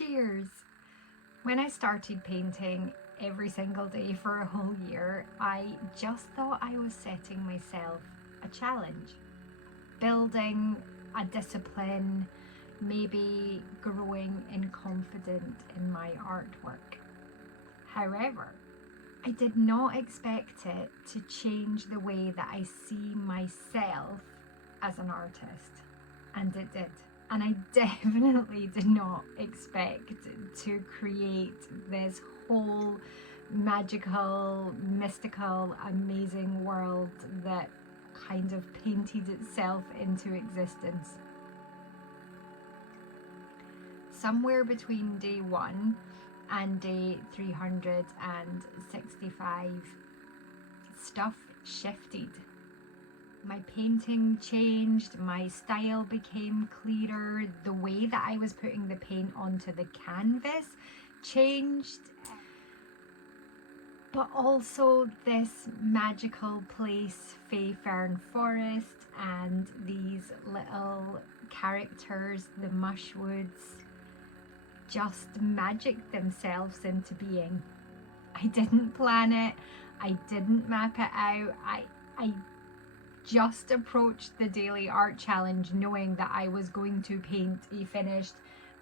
Cheers! When I started painting every single day for a whole year, I just thought I was setting myself a challenge. Building a discipline, maybe growing in confidence in my artwork. However, I did not expect it to change the way that I see myself as an artist, and it did. And I definitely did not expect to create this whole magical, mystical, amazing world that kind of painted itself into existence. Somewhere between day 1 and day 365, stuff shifted. My painting changed, my style became clearer, the way that I was putting the paint onto the canvas changed. But also this magical place, Faefern Forest, and these little characters, the Mushwoods, just magicked themselves into being. I didn't plan it, I didn't map it out, I just approached the daily art challenge knowing that I was going to paint a finished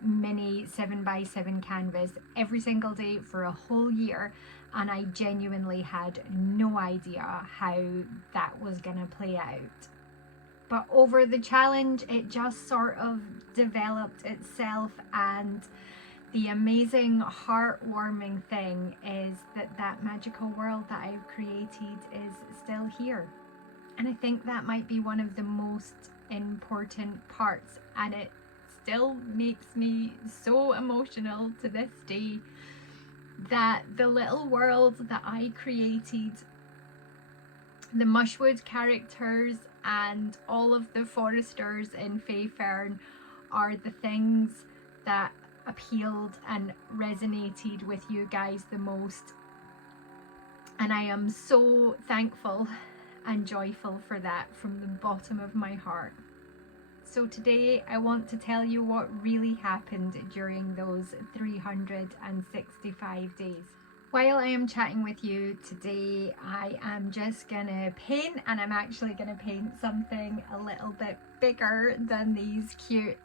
mini 7x7 canvas every single day for a whole year, and I genuinely had no idea how that was gonna play out. But over the challenge, it just sort of developed itself, and the amazing, heartwarming thing is that that magical world that I've created is still here. And I think that might be one of the most important parts, and it still makes me so emotional to this day, that the little world that I created, the Mushwood characters and all of the foresters in Faefern, are the things that appealed and resonated with you guys the most. And I am so thankful and joyful for that from the bottom of my heart. So today I want to tell you what really happened during those 365 days. While I am chatting with you today, I am just gonna paint, and I'm actually gonna paint something a little bit bigger than these cute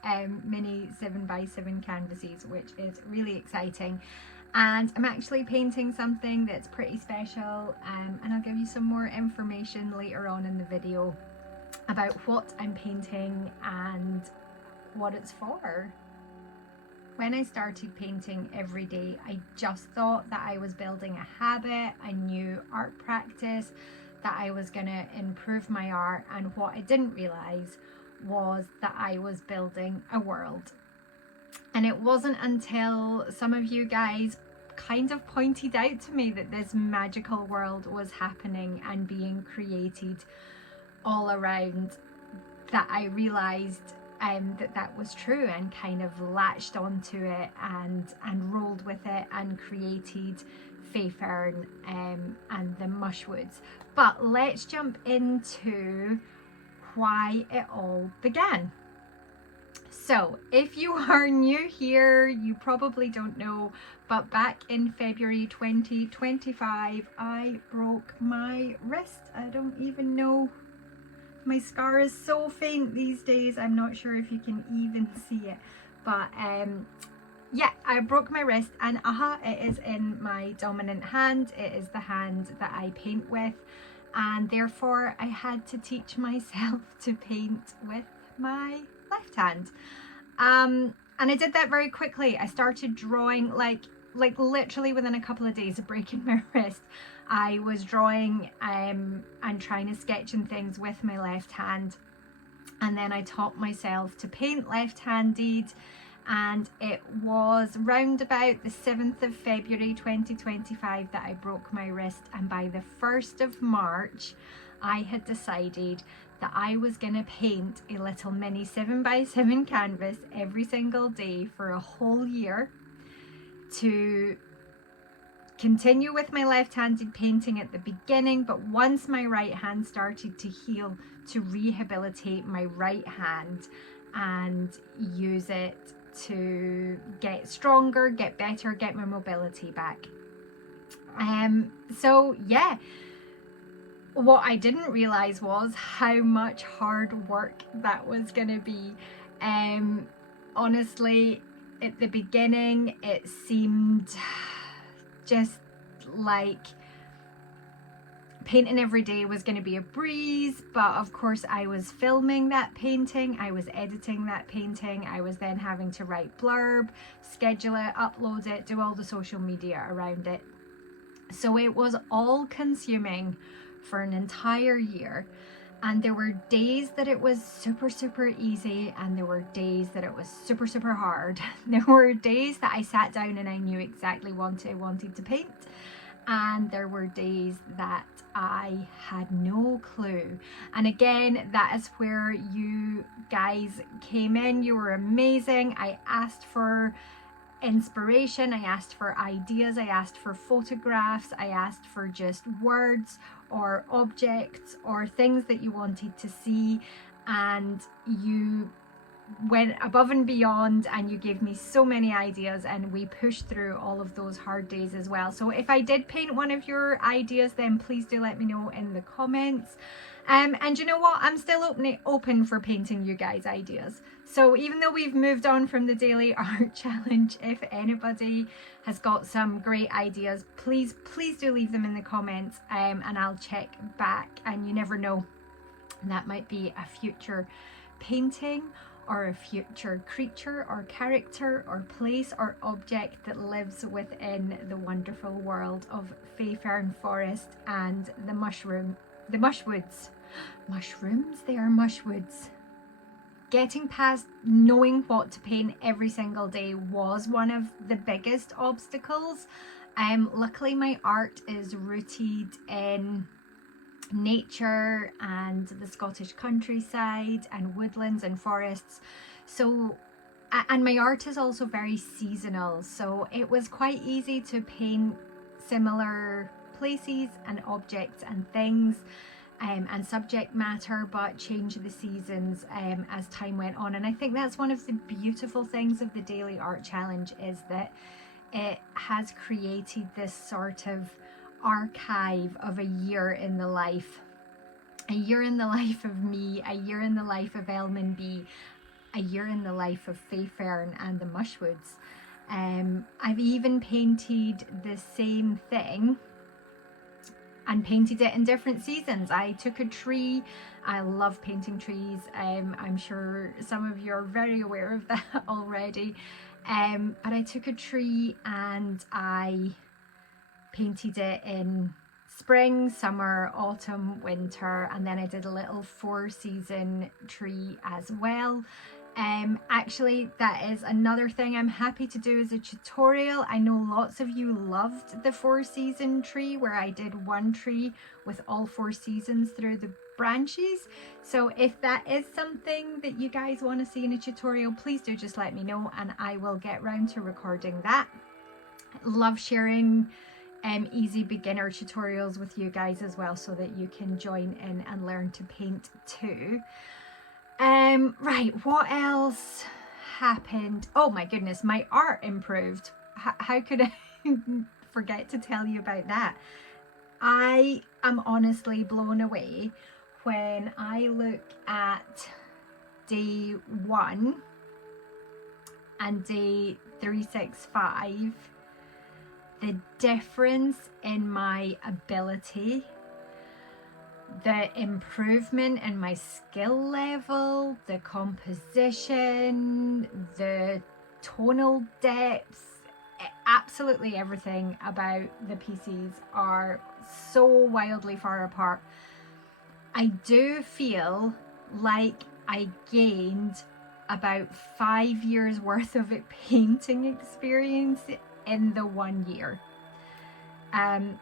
mini 7x7 canvases, which is really exciting. And I'm actually painting something that's pretty special, and I'll give you some more information later on in the video about what I'm painting and what it's for. When I started painting every day, I just thought that I was building a habit, a new art practice, that I was going to improve my art, and what I didn't realize was that I was building a world. And it wasn't until some of you guys kind of pointed out to me that this magical world was happening and being created all around that I realized that was true, and kind of latched onto it and rolled with it and created Faefern and the Mushwoods. But let's jump into why it all began. So if you are new here, you probably don't know, but back in February 2025, I broke my wrist. I don't even know. My scar is so faint these days, I'm not sure if you can even see it. But yeah, I broke my wrist, and it is in my dominant hand. It is the hand that I paint with, and therefore I had to teach myself to paint with my left hand. And I did that very quickly. I started drawing like literally within a couple of days of breaking my wrist. I was drawing and trying to sketch and things with my left hand, and then I taught myself to paint left-handed, and it was round about the 7th of February 2025 that I broke my wrist, and by the 1st of March I had decided that I was going to paint a little mini 7x7 canvas every single day for a whole year, to continue with my left-handed painting at the beginning, but once my right hand started to heal, to rehabilitate my right hand and use it to get stronger, get better, get my mobility back. So yeah, what I didn't realize was how much hard work that was gonna be. Honestly, at the beginning it seemed just like painting every day was going to be a breeze, but of course I was filming that painting, I was editing that painting, I was then having to write blurb, schedule it, upload it, do all the social media around it. So it was all consuming for an entire year, and there were days that it was super easy, and there were days that it was super hard. There were days that I sat down and I knew exactly what I wanted to paint, and there were days that I had no clue. And again, that is where you guys came in. You were amazing. I asked for inspiration, I asked for ideas, I asked for photographs, I asked for just words or objects or things that you wanted to see, and you went above and beyond, and you gave me so many ideas, and we pushed through all of those hard days as well. So if I did paint one of your ideas, then please do let me know in the comments. And you know what, I'm still open for painting you guys' ideas. So even though we've moved on from the daily art challenge, if anybody has got some great ideas, please do leave them in the comments, and I'll check back. And you never know, that might be a future painting or a future creature or character or place or object that lives within the wonderful world of Faefern Forest and the Mushwoods. Mushrooms? They are Mushwoods. Getting past knowing what to paint every single day was one of the biggest obstacles. Luckily my art is rooted in nature and the Scottish countryside and woodlands and forests, so, and my art is also very seasonal, so it was quite easy to paint similar places and objects and things and subject matter, but change the seasons as time went on. And I think that's one of the beautiful things of the daily art challenge, is that it has created this sort of archive of a year in the life. A year in the life of me, a year in the life of Elman B, a year in the life of Faefern and the Mushwoods. I've even painted the same thing and painted it in different seasons. I took a tree. I love painting trees. I'm sure some of you are very aware of that already. But I took a tree and I painted it in spring, summer, autumn, winter, and then I did a little 4-season tree as well. Actually, that is another thing I'm happy to do as a tutorial. I know lots of you loved the 4-season tree, where I did one tree with all 4 seasons through the branches. So if that is something that you guys want to see in a tutorial, please do just let me know and I will get round to recording that. Love sharing easy beginner tutorials with you guys as well, so that you can join in and learn to paint too. Right, what else happened? Oh my goodness, my art improved. How could I forget to tell you about that? I am honestly blown away when I look at day 1 and day 365. The difference in my ability, the improvement in my skill level, the composition, the tonal depth, absolutely everything about the pieces are so wildly far apart. I do feel like I gained about 5 years worth of painting experience in the 1 year.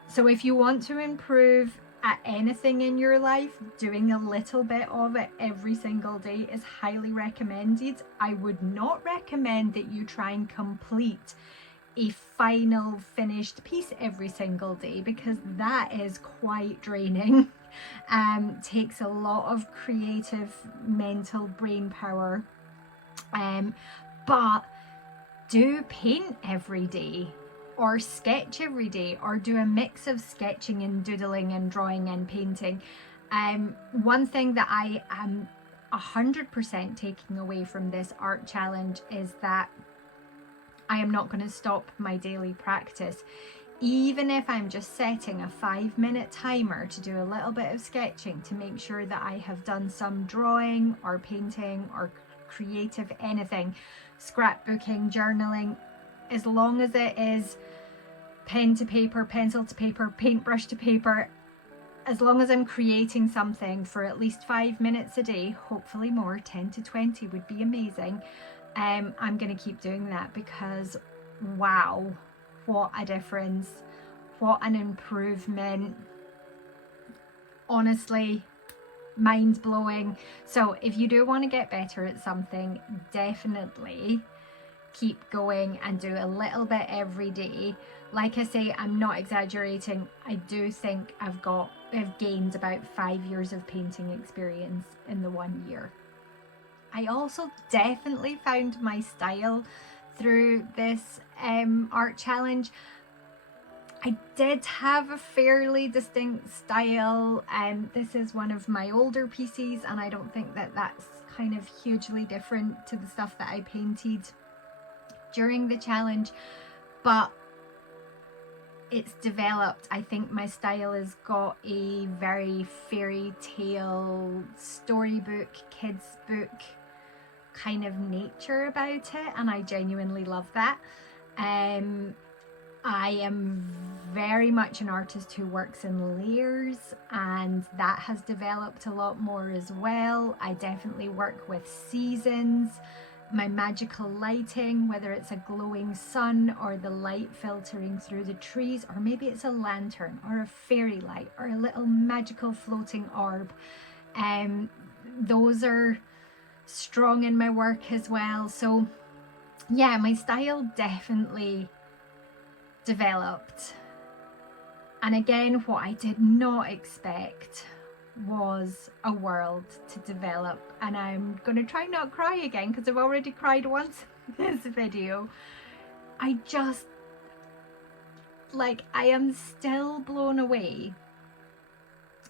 So if you want to improve at anything in your life, doing a little bit of it every single day is highly recommended. I would not recommend that you try and complete a final finished piece every single day, because that is quite draining. Takes a lot of creative mental brain power, but do paint every day, or sketch every day, or do a mix of sketching and doodling and drawing and painting. One thing that I am 100% taking away from this art challenge is that I am not going to stop my daily practice. Even if I'm just setting a 5-minute timer to do a little bit of sketching to make sure that I have done some drawing or painting or creative anything, scrapbooking, journaling, as long as it is pen to paper, pencil to paper, paintbrush to paper, as long as I'm creating something for at least 5 minutes a day, hopefully more, 10 to 20 would be amazing. I'm going to keep doing that, because wow, what a difference, what an improvement. Honestly, mind-blowing. So if you do want to get better at something, definitely keep going and do a little bit every day. Like I say, I'm not exaggerating. I do think I've gained about 5 years of painting experience in the 1 year. I also definitely found my style through this art challenge. I did have a fairly distinct style, and this is one of my older pieces, and I don't think that that's kind of hugely different to the stuff that I painted during the challenge, but it's developed. I think my style has got a very fairy tale, storybook, kids book kind of nature about it, and I genuinely love that. I am very much an artist who works in layers, and that has developed a lot more as well. I definitely work with seasons, my magical lighting, whether it's a glowing sun or the light filtering through the trees, or maybe it's a lantern or a fairy light or a little magical floating orb. Those are strong in my work as well. So yeah, my style definitely developed. And again, what I did not expect was a world to develop, and I'm gonna try not cry again because I've already cried once in this video. I am still blown away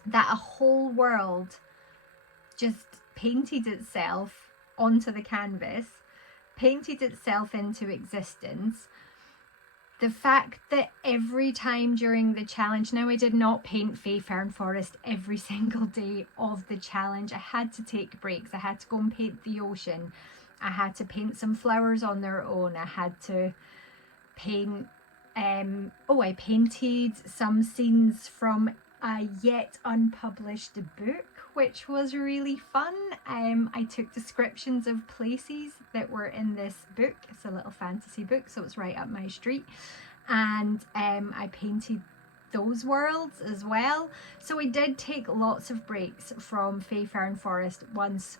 that a whole world just painted itself onto the canvas, painted itself into existence. The fact that every time during the challenge, now I did not paint Faefern Forest every single day of the challenge. I had to take breaks. I had to go and paint the ocean. I had to paint some flowers on their own. I had to paint, I painted some scenes from a yet unpublished book, which was really fun. I took descriptions of places that were in this book. It's a little fantasy book, so it's right up my street, and I painted those worlds as well. So we did take lots of breaks from Faefern Forest once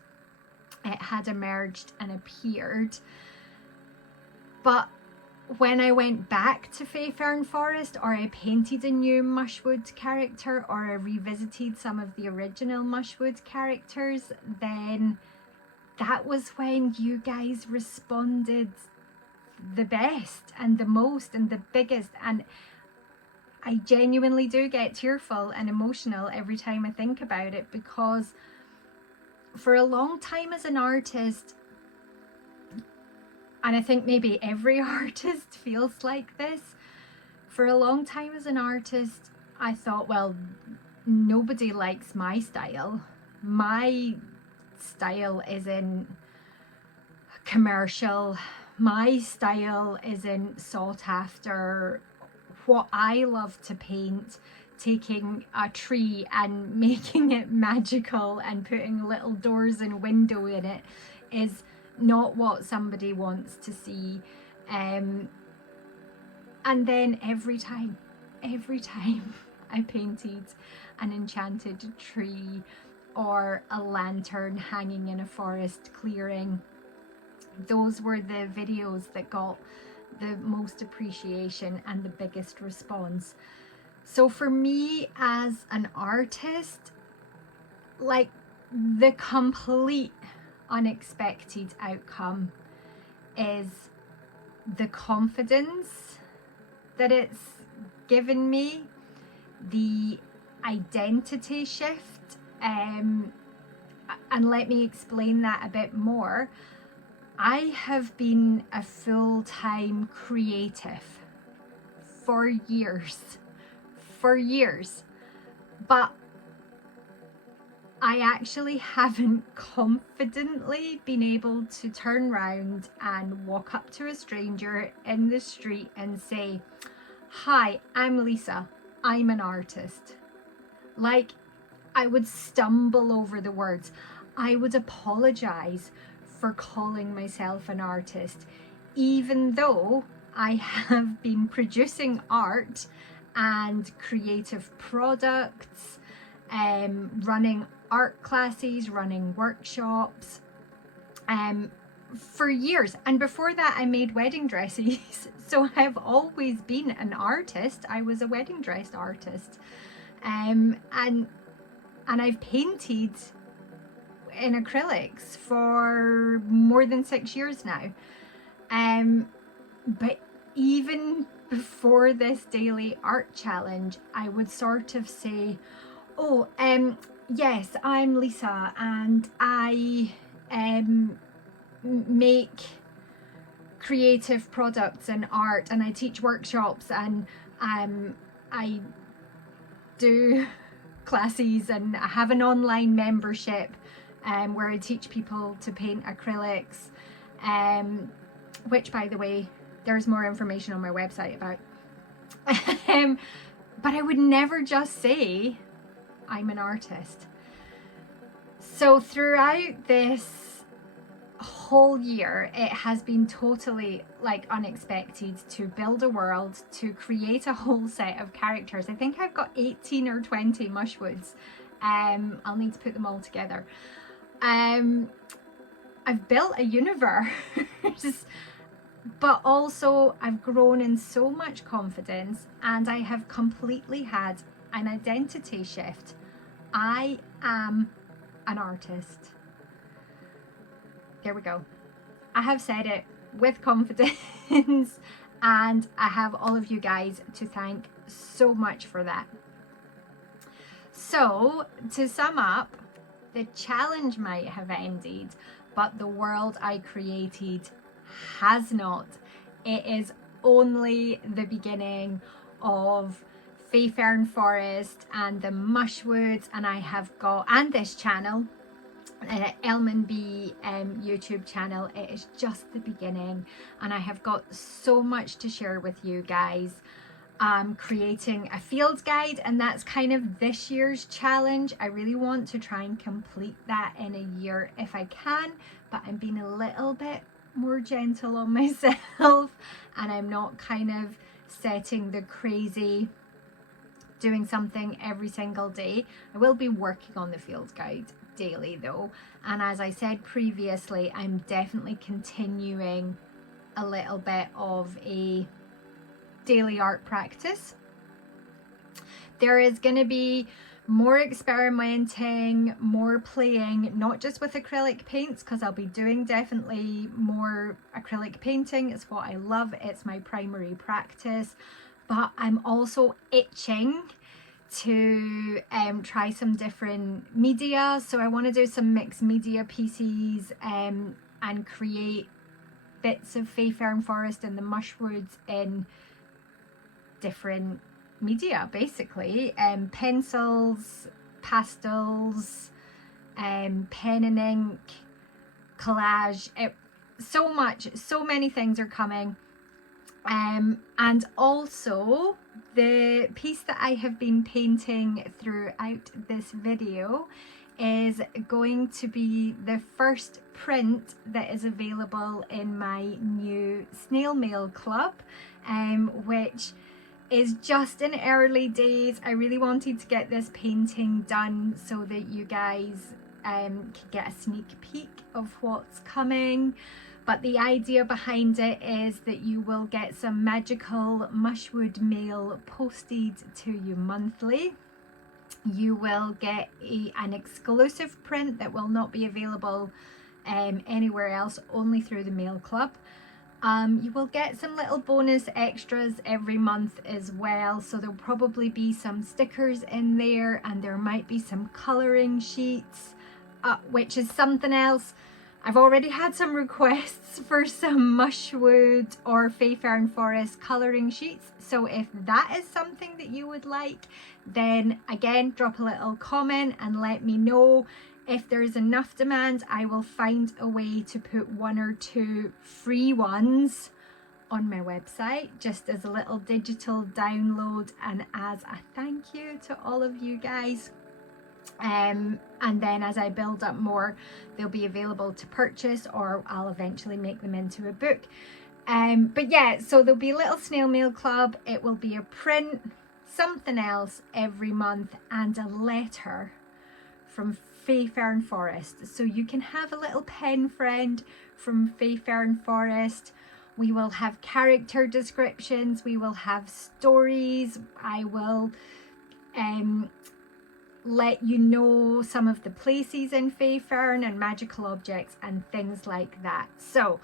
it had emerged and appeared, but when I went back to Faefern Forest, or I painted a new Mushwoods character, or I revisited some of the original Mushwoods characters, then that was when you guys responded the best and the most and the biggest. And I genuinely do get tearful and emotional every time I think about it, because for a long time as an artist, and I think maybe every artist feels like this, for a long time as an artist, I thought, well, nobody likes my style. My style isn't commercial. My style isn't sought after. What I love to paint, taking a tree and making it magical and putting little doors and window in it, is not what somebody wants to see. And then every time I painted an enchanted tree or a lantern hanging in a forest clearing, those were the videos that got the most appreciation and the biggest response. So for me as an artist, like, the complete unexpected outcome is the confidence that it's given me, the identity shift, and let me explain that a bit more. I have been a full-time creative for years, but I actually haven't confidently been able to turn around and walk up to a stranger in the street and say, "Hi, I'm Lisa, I'm an artist." Like, I would stumble over the words. I would apologize for calling myself an artist, even though I have been producing art and creative products, running art classes, running workshops, for years. And before that, I made wedding dresses. So I've always been an artist. I was a wedding dress artist. And I've painted in acrylics for more than 6 years now. But even before this daily art challenge, I would sort of say, "Oh, yes, I'm Lisa, and I make creative products and art, and I teach workshops, and I do classes, and I have an online membership where I teach people to paint acrylics, which, by the way, there's more information on my website about." But I would never just say I'm an artist. So throughout this whole year, it has been totally like unexpected to build a world, to create a whole set of characters. I think I've got 18 or 20 Mushwoods. I'll need to put them all together. I've built a universe, but also I've grown in so much confidence, and I have completely had an identity shift. I am an artist. There we go. I have said it with confidence, and I have all of you guys to thank so much for that. So to sum up, the challenge might have ended, but the world I created has not. It is only the beginning of Faefern Forest and the Mushwoods, and I have got, and this channel, Elman B YouTube channel. It is just the beginning, and I have got so much to share with you guys. Creating a field guide, and that's kind of this year's challenge. I really want to try and complete that in a year if I can, but I'm being a little bit more gentle on myself, and I'm not kind of setting the crazy doing something every single day. I will be working on the field guide daily though, and as I said previously, I'm definitely continuing a little bit of a daily art practice. There is going to be more experimenting, more playing, not just with acrylic paints, because I'll be doing definitely more acrylic painting. It's what I love, it's my primary practice, but I'm also itching to try some different media. So I want to do some mixed media pieces and create bits of Faefern Forest and the Mushwoods in different media, basically. Pencils, pastels, pen and ink, collage, so many things are coming. And also the piece that I have been painting throughout this video is going to be the first print that is available in my new snail mail club, which is just in early days. I really wanted to get this painting done so that you guys can get a sneak peek of what's coming. But the idea behind it is that you will get some magical Mushwood mail posted to you monthly. You will get an exclusive print that will not be available anywhere else, only through the mail club. You will get some little bonus extras every month as well. So there'll probably be some stickers in there, and there might be some colouring sheets, which is something else. I've already had some requests for some Mushwoods or Faefern Forest colouring sheets. So if that is something that you would like, then again, drop a little comment and let me know. If there's enough demand, I will find a way to put 1 or 2 free ones on my website, just as a little digital download and as a thank you to all of you guys. And then as I build up more, they'll be available to purchase, or I'll eventually make them into a book. But yeah, so there'll be a little snail mail club. It will be a print, something else every month, and a letter from Faefern Forest. So you can have a little pen friend from Faefern Forest. We will have character descriptions, we will have stories, I will let you know some of the places in Faefern and magical objects and things like that. So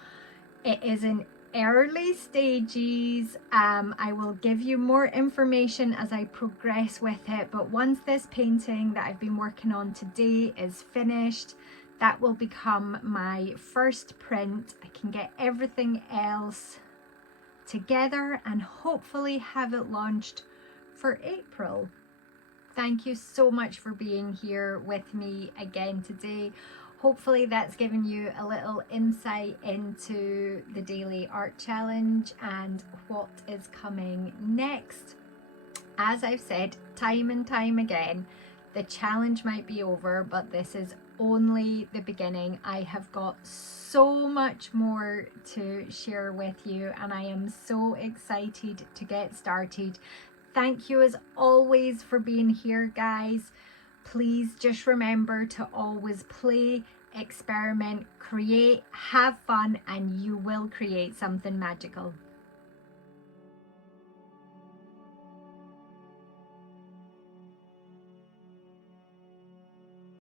it is in early stages. I will give you more information as I progress with it, but once this painting that I've been working on today is finished, that will become my first print. I can get everything else together and hopefully have it launched for April. Thank you so much for being here with me again today. Hopefully that's given you a little insight into the daily art challenge and what is coming next. As I've said time and time again, the challenge might be over, but this is only the beginning. I have got so much more to share with you, and I am so excited to get started. Thank you as always for being here, guys. Please just remember to always play, experiment, create, have fun, and you will create something magical.